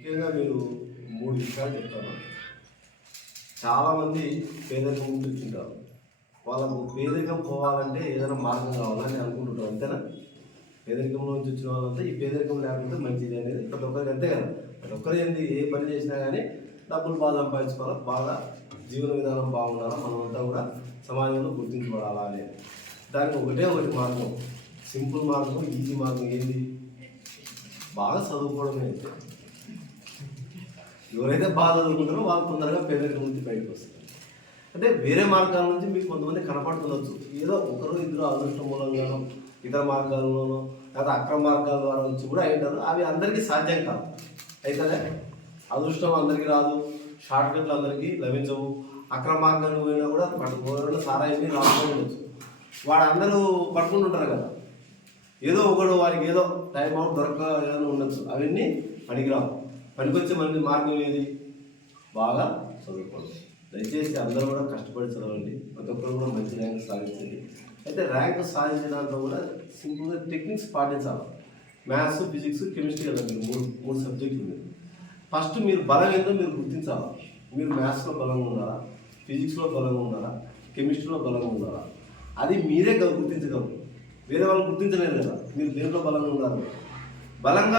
ముఖ్యంగా మీరు మూడు విషయాలు చెప్తాను. చాలామంది పేదరికం ముందు వచ్చింటారు వాళ్ళకు పేదరికం పోవాలంటే ఏదైనా మార్గం కావాలని అనుకుంటుంటారు అంతేనా? పేదరికంలో నుంచి వచ్చిన వాళ్ళంతా ఈ పేదరికం లేకపోతే మంచిది అనేది ప్రతి ఒక్కరికి అంతే కదా. ప్రతి ఒక్కరు ఏంది ఏ పని చేసినా కానీ డబ్బులు బాగా సంపాదించుకోవాలా? బాగా జీవన విధానం బాగుండాలా? మనమంతా కూడా సమాజంలో గుర్తించబడాలా అనేది దానికి ఒకటే ఒకటి మార్గం. సింపుల్ మార్గం ఈజీ మార్గం ఏంది? బాగా చదువుకోవడమే ఎవరైతే బాధ చదువుకుంటారో వాళ్ళు తొందరగా పేదరికం నుంచి బయటకు వస్తారు. అంటే వేరే మార్గాల నుంచి మీకు కొంతమంది కనపడుతుండొచ్చు. ఏదో ఒకరు ఇద్దరు అదృష్టం మూలంగానో ఇతర మార్గాల్లోనో లేదా అక్రమ మార్గాల ద్వారా నుంచి కూడా అయింటారు అవి అందరికీ సాధ్యం కాదు అయితే అదృష్టం అందరికీ రాదు షార్ట్ కట్లు అందరికీ లభించవు. అక్రమ మార్గాలు పోయినా కూడా పట్టుకోవడం సారాయి రాసుకొని ఉండొచ్చు. వాడు పట్టుకుని ఉంటారు కదా. ఏదో ఒకడు వారికి ఏదో టైం అవుట్ దొరక ఏదైనా ఉండొచ్చు. అవన్నీ పనికిరావు. పనికొచ్చే మంచి మార్గం ఏది? బాగా చదువుకోండి దయచేసి అందరూ కూడా కష్టపడి చదవండి. ప్రతి ఒక్కరు కూడా మంచి ర్యాంక్ సాధించండి. అయితే ర్యాంక్ సాధించడానికి కూడా సింపుల్గా టెక్నిక్స్ పాటించాలి. మ్యాథ్స్ ఫిజిక్స్ కెమిస్ట్రీ కదా మీరు మూడు మూడు సబ్జెక్టులు మీరు ఫస్ట్ మీరు బలం ఏందో మీరు గుర్తించాలి. మీరు మ్యాథ్స్లో బలంగా ఉండాలా? ఫిజిక్స్లో బలంగా ఉండాలా? కెమిస్ట్రీలో బలంగా ఉండాలా? అది మీరే గుర్తించగలరు. వేరే వాళ్ళు గుర్తించలేరు కదా. మీరు దేంట్లో బలంగా ఉండాలి బలంగా